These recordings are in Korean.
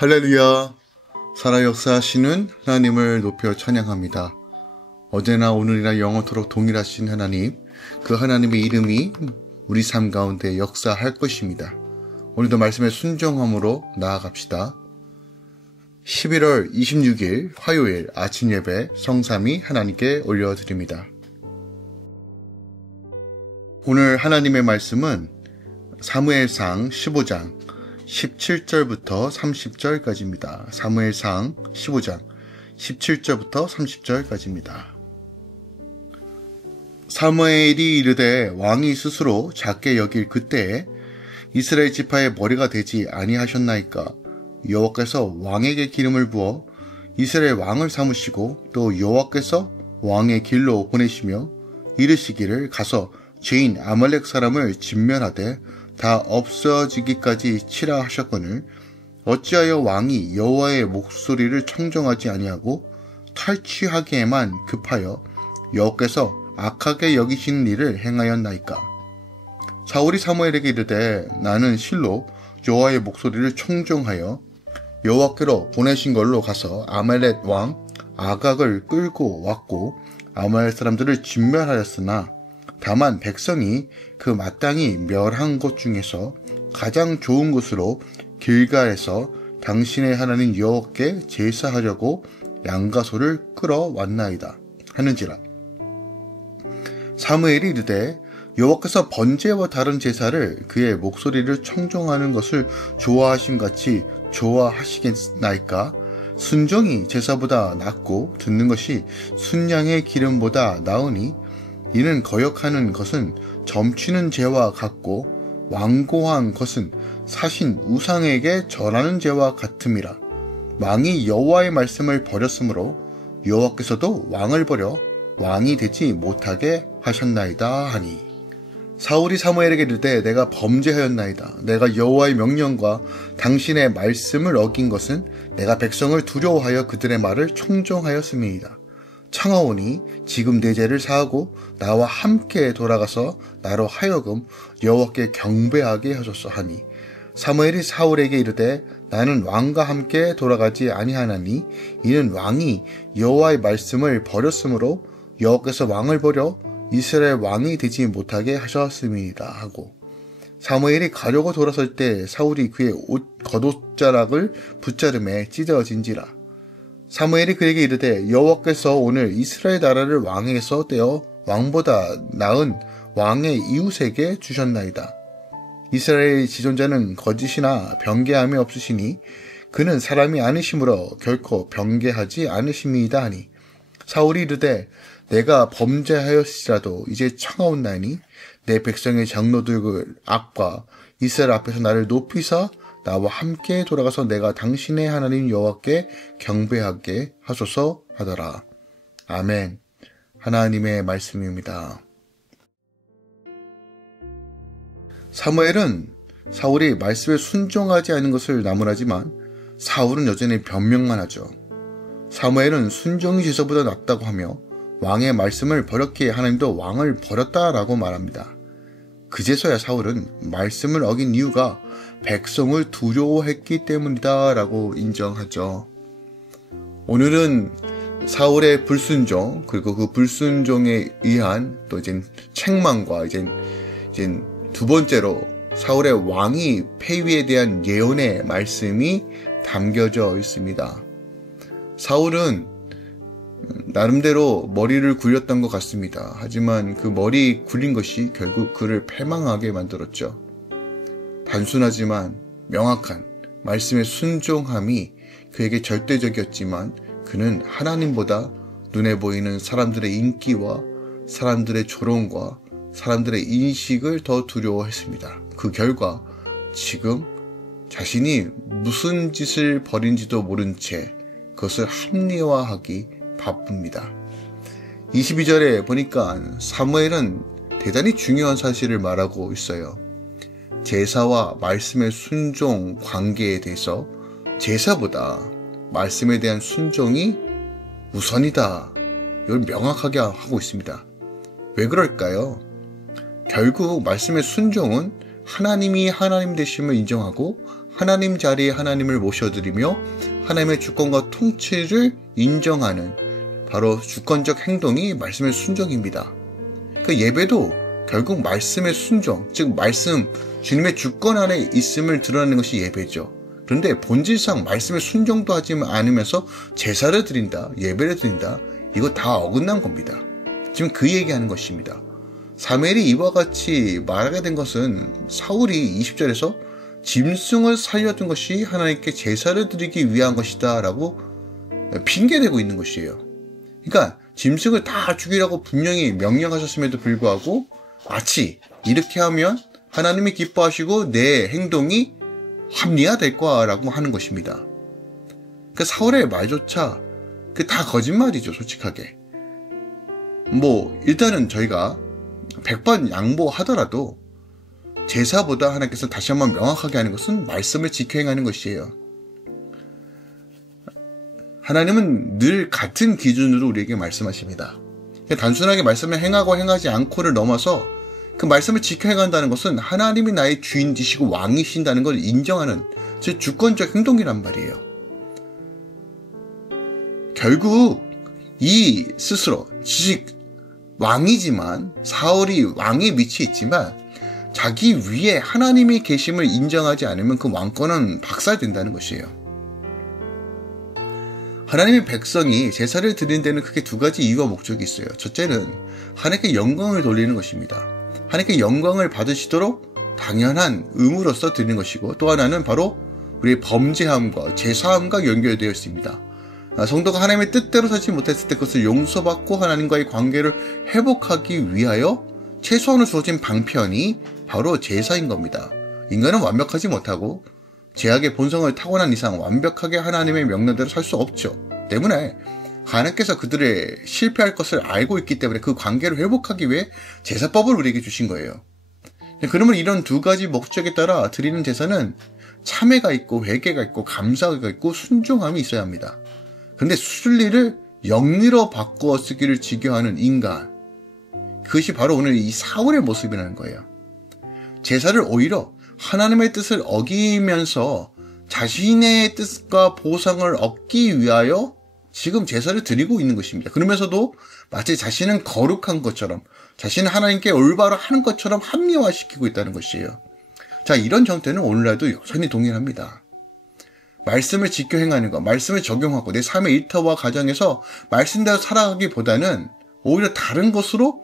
할렐루야! 살아 역사하시는 하나님을 높여 찬양합니다. 어제나 오늘이나 영원토록 동일하신 하나님, 그 하나님의 이름이 우리 삶 가운데 역사할 것입니다. 오늘도 말씀에 순종함으로 나아갑시다. 11월 26일 화요일 아침 예배 성삼위 하나님께 올려드립니다. 오늘 하나님의 말씀은 사무엘상 15장 17절부터 30절까지입니다. 사무엘상 15장 17절부터 30절까지입니다. 사무엘이 이르되 왕이 스스로 작게 여길 그때에 이스라엘 지파의 머리가 되지 아니하셨나이까. 여호와께서 왕에게 기름을 부어 이스라엘 왕을 삼으시고 또 여호와께서 왕의 길로 보내시며 이르시기를 가서 죄인 아말렉 사람을 진멸하되 다 없어지기까지 치라 하셨거늘 어찌하여 왕이 여호와의 목소리를 청정하지 아니하고 탈취하기에만 급하여 여호와께서 악하게 여기시는 일을 행하였나이까. 사울이 사무엘에게 이르되 나는 실로 여호와의 목소리를 청정하여 여호와께로 보내신 걸로 가서 아말렉 왕 아각을 끌고 왔고 아말렉 사람들을 진멸하였으나 다만 백성이 그 마땅히 멸한 곳 중에서 가장 좋은 곳으로 길갈에서 당신의 하나님 여호와께 제사하려고 양가소를 끌어왔나이다 하는지라. 사무엘이 이르되 여호와께서 번제와 다른 제사를 그의 목소리를 청종하는 것을 좋아하심같이 좋아하시겠나이까. 순종이 제사보다 낫고 듣는 것이 순양의 기름보다 나으니 이는 거역하는 것은 점치는 죄와 같고 완고한 것은 사신 우상에게 절하는 죄와 같음이라. 왕이 여호와의 말씀을 버렸으므로 여호와께서도 왕을 버려 왕이 되지 못하게 하셨나이다 하니. 사울이 사무엘에게 이르되 내가 범죄하였나이다. 내가 여호와의 명령과 당신의 말씀을 어긴 것은 내가 백성을 두려워하여 그들의 말을 청종하였음이니이다. 청하오니 지금 내 죄를 사하고 나와 함께 돌아가서 나로 하여금 여호와께 경배하게 하소서 하니. 사무엘이 사울에게 이르되 나는 왕과 함께 돌아가지 아니하나니 이는 왕이 여호와의 말씀을 버렸으므로 여호와께서 왕을 버려 이스라엘 왕이 되지 못하게 하셨음이니이다 하고. 사무엘이 가려고 돌아설 때 사울이 그의 옷 겉옷자락을 붙자름에 찢어진지라. 사무엘이 그에게 이르되 여호와께서 오늘 이스라엘 나라를 왕에서 떼어 왕보다 나은 왕의 이웃에게 주셨나이다. 이스라엘 지존자는 거짓이나 변개함이 없으시니 그는 사람이 아니시므로 결코 변개하지 않으심이다 하니. 사울이 이르되 내가 범죄하였을지라도 이제 청하옵나니 내 백성의 장로들 악과 이스라엘 앞에서 나를 높이사 나와 함께 돌아가서 내가 당신의 하나님 여호와께 경배하게 하소서 하더라. 아멘. 하나님의 말씀입니다. 사무엘은 사울이 말씀에 순종하지 않은 것을 나무라지만 사울은 여전히 변명만 하죠. 사무엘은 순종이 제사보다 낫다고 하며 왕의 말씀을 버렸기에 하나님도 왕을 버렸다라고 말합니다. 그제서야 사울은 말씀을 어긴 이유가 백성을 두려워했기 때문이다 라고 인정하죠. 오늘은 사울의 불순종 그리고 그 불순종에 의한 또 이제 책망과 이제 두 번째로 사울의 왕위 폐위에 대한 예언의 말씀이 담겨져 있습니다. 사울은 나름대로 머리를 굴렸던 것 같습니다. 하지만 그 머리 굴린 것이 결국 그를 패망하게 만들었죠. 단순하지만 명확한 말씀의 순종함이 그에게 절대적이었지만 그는 하나님보다 눈에 보이는 사람들의 인기와 사람들의 조롱과 사람들의 인식을 더 두려워했습니다. 그 결과 지금 자신이 무슨 짓을 벌인지도 모른 채 그것을 합리화하기 바쁩니다. 22절에 보니까 사무엘은 대단히 중요한 사실을 말하고 있어요. 제사와 말씀의 순종 관계에 대해서 제사보다 말씀에 대한 순종이 우선이다. 이걸 명확하게 하고 있습니다. 왜 그럴까요? 결국 말씀의 순종은 하나님이 하나님 되심을 인정하고 하나님 자리에 하나님을 모셔드리며 하나님의 주권과 통치를 인정하는 바로 주권적 행동이 말씀의 순종입니다. 그 예배도 결국 말씀의 순종, 즉 말씀, 주님의 주권 안에 있음을 드러내는 것이 예배죠. 그런데 본질상 말씀의 순종도 하지 않으면서 제사를 드린다, 예배를 드린다, 이거 다 어긋난 겁니다. 지금 그 얘기하는 것입니다. 사무엘이 이와 같이 말하게 된 것은 사울이 20절에서 짐승을 살려둔 것이 하나님께 제사를 드리기 위한 것이다 라고 핑계대고 있는 것이에요. 그러니까 짐승을 다 죽이라고 분명히 명령하셨음에도 불구하고 마치 이렇게 하면 하나님이 기뻐하시고 내 행동이 합리화될 거라고 하는 것입니다. 그 사울의 말조차 그 다 거짓말이죠, 솔직하게. 일단은 저희가 100번 양보하더라도 제사보다 하나님께서 다시 한번 명확하게 하는 것은 말씀을 지켜 행하는 것이에요. 하나님은 늘 같은 기준으로 우리에게 말씀하십니다. 단순하게 말씀을 행하고 행하지 않고를 넘어서 그 말씀을 지켜 행한다는 것은 하나님이 나의 주인이시고 왕이신다는 걸 인정하는 즉 주권적 행동이란 말이에요. 결국 이 스스로 왕이지만 사울이 왕의 위치에 있지만 자기 위에 하나님이 계심을 인정하지 않으면 그 왕권은 박살된다는 것이에요. 하나님의 백성이 제사를 드리는 데는 크게 두 가지 이유와 목적이 있어요. 첫째는 하나님께 영광을 돌리는 것입니다. 하나님께 영광을 받으시도록 당연한 의무로서 드리는 것이고, 또 하나는 바로 우리의 범죄함과 제사함과 연결되어 있습니다. 성도가 하나님의 뜻대로 살지 못했을 때 그것을 용서받고 하나님과의 관계를 회복하기 위하여 최소한으로 주어진 방편이 바로 제사인 겁니다. 인간은 완벽하지 못하고 죄악의 본성을 타고난 이상 완벽하게 하나님의 명령대로 살 수 없죠. 때문에 하나님께서 그들의 실패할 것을 알고 있기 때문에 그 관계를 회복하기 위해 제사법을 우리에게 주신 거예요. 그러면 이런 두 가지 목적에 따라 드리는 제사는 참회가 있고 회개가 있고 감사가 있고 순종함이 있어야 합니다. 그런데 순리를 영리로 바꾸어 쓰기를 지겨하는 인간, 그것이 바로 오늘 이 사울의 모습이라는 거예요. 제사를 오히려 하나님의 뜻을 어기면서 자신의 뜻과 보상을 얻기 위하여 지금 제사를 드리고 있는 것입니다. 그러면서도 마치 자신은 거룩한 것처럼, 자신은 하나님께 올바로 하는 것처럼 합리화시키고 있다는 것이에요. 자, 이런 형태는 오늘날도 여전히 동일합니다. 말씀을 지켜 행하는 것, 말씀을 적용하고 내 삶의 일터와 가정에서 말씀대로 살아가기보다는 오히려 다른 것으로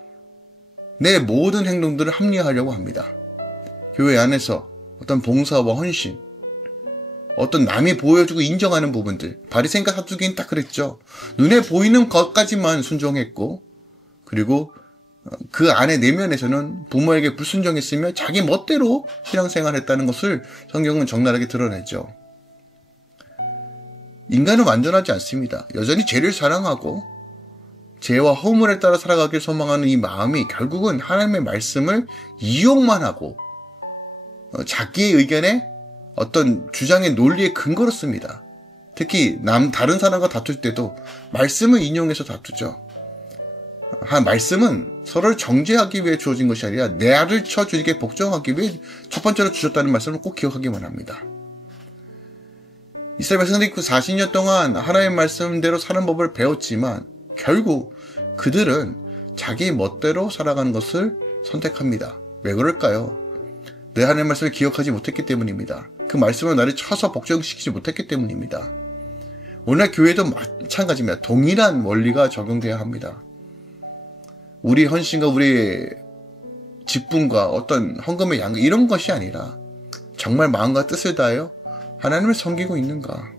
내 모든 행동들을 합리화하려고 합니다. 교회 안에서 어떤 봉사와 헌신, 어떤 남이 보여주고 인정하는 부분들, 바리새인과 사두개인 딱 그랬죠. 눈에 보이는 것까지만 순종했고, 그리고 그 안에 내면에서는 부모에게 불순종했으며 자기 멋대로 신앙생활했다는 것을 성경은 적나라하게 드러냈죠. 인간은 완전하지 않습니다. 여전히 죄를 사랑하고 죄와 허물에 따라 살아가길 소망하는 이 마음이 결국은 하나님의 말씀을 이용만 하고 자기의 의견에 어떤 주장의 논리의 근거로 씁니다. 특히 다른 사람과 다툴 때도 말씀을 인용해서 다투죠. 말씀은 서로를 정죄하기 위해 주어진 것이 아니라 나를 쳐 주님께 복종하기 위해 첫 번째로 주셨다는 말씀을 꼭 기억하기만 합니다. 이스라엘 백성들이 그 40년 동안 하나님의 말씀대로 사는 법을 배웠지만 결국 그들은 자기 멋대로 살아가는 것을 선택합니다. 왜 그럴까요? 내 하나님의 말씀을 기억하지 못했기 때문입니다. 그 말씀을 나를 쳐서 복종시키지 못했기 때문입니다. 오늘날 교회도 마찬가지입니다. 동일한 원리가 적용되어야 합니다. 우리 헌신과 우리 직분과 어떤 헌금의 양 이런 것이 아니라 정말 마음과 뜻을 다하여 하나님을 섬기고 있는가?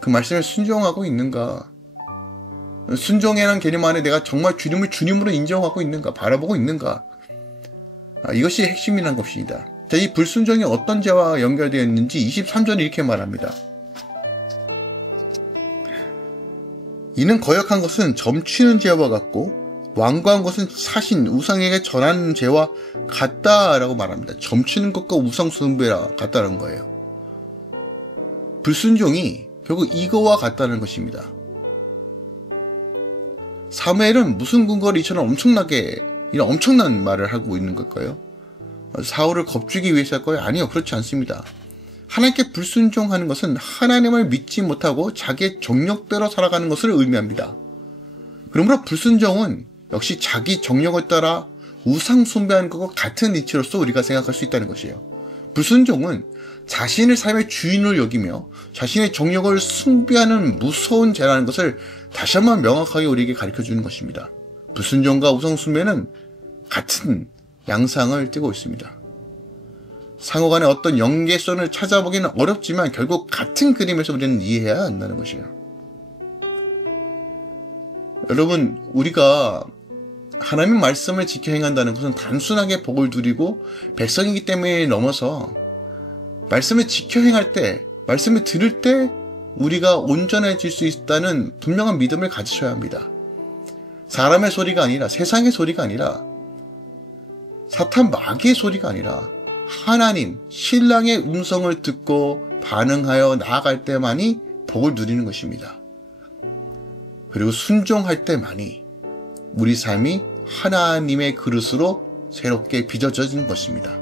그 말씀에 순종하고 있는가? 순종이라는 개념 안에 내가 정말 주님을 주님으로 인정하고 있는가? 바라보고 있는가? 이것이 핵심이라는 것입니다. 자, 이 불순종이 어떤 죄와 연결되어 있는지 23절에 이렇게 말합니다. 이는 거역한 것은 점치는 죄와 같고 완고한 것은 사신 우상에게 전하는 죄와 같다라고 말합니다. 점치는 것과 우상 숭배라 같다는 거예요. 불순종이 결국 이거와 같다는 것입니다. 사무엘은 무슨 근거로 이처럼 이런 엄청난 말을 하고 있는 걸까요? 사울을 겁주기 위해서 할 거예요? 아니요, 그렇지 않습니다. 하나님께 불순종하는 것은 하나님을 믿지 못하고 자기의 정력대로 살아가는 것을 의미합니다. 그러므로 불순종은 역시 자기 정력을 따라 우상 숭배하는 것과 같은 이치로서 우리가 생각할 수 있다는 것이에요. 불순종은 자신의 삶의 주인을 여기며 자신의 정력을 숭배하는 무서운 죄라는 것을 다시 한번 명확하게 우리에게 가르쳐주는 것입니다. 불순종과 우상 숭배는 같은 양상을 띠고 있습니다. 상호간의 어떤 연계선을 찾아보기는 어렵지만 결국 같은 그림에서 우리는 이해해야 한다는 것이에요. 여러분, 우리가 하나님의 말씀을 지켜 행한다는 것은 단순하게 복을 누리고 백성이기 때문에 넘어서 말씀을 지켜 행할 때, 말씀을 들을 때 우리가 온전해질 수 있다는 분명한 믿음을 가지셔야 합니다. 사람의 소리가 아니라, 세상의 소리가 아니라, 사탄 마귀의 소리가 아니라 하나님, 신랑의 음성을 듣고 반응하여 나아갈 때만이 복을 누리는 것입니다. 그리고 순종할 때만이 우리 삶이 하나님의 그릇으로 새롭게 빚어져지는 것입니다.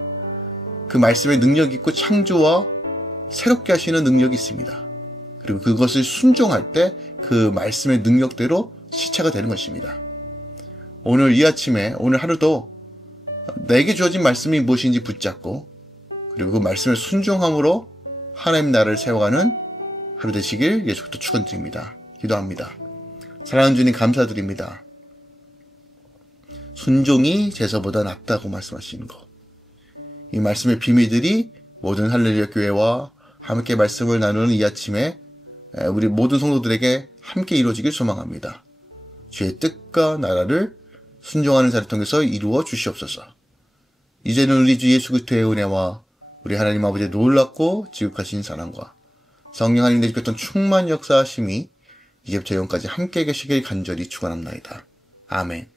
그 말씀에 능력 있고 창조와 새롭게 하시는 능력이 있습니다. 그리고 그것을 순종할 때 그 말씀의 능력대로 시체가 되는 것입니다. 오늘 이 아침에, 오늘 하루도 내게 주어진 말씀이 무엇인지 붙잡고 그리고 그 말씀을 순종함으로 하나님 나라를 세워가는 하루 되시길 예수 그리스도 축원드립니다. 기도합니다. 사랑하는 주님 감사드립니다. 순종이 제사보다 낫다고 말씀하시는 것. 이 말씀의 비밀들이 모든 할렐루야 교회와 함께 말씀을 나누는 이 아침에 우리 모든 성도들에게 함께 이루어지길 소망합니다. 주의 뜻과 나라를 순종하는 자를 통해서 이루어 주시옵소서. 이제는 우리 주 예수 그리스도의 은혜와 우리 하나님 아버지의 놀랍고 지극하신 사랑과 성령 하나님 내주셨던 충만 역사하심이 이제부터 영까지 함께 계시길 간절히 축원합나이다. 아멘.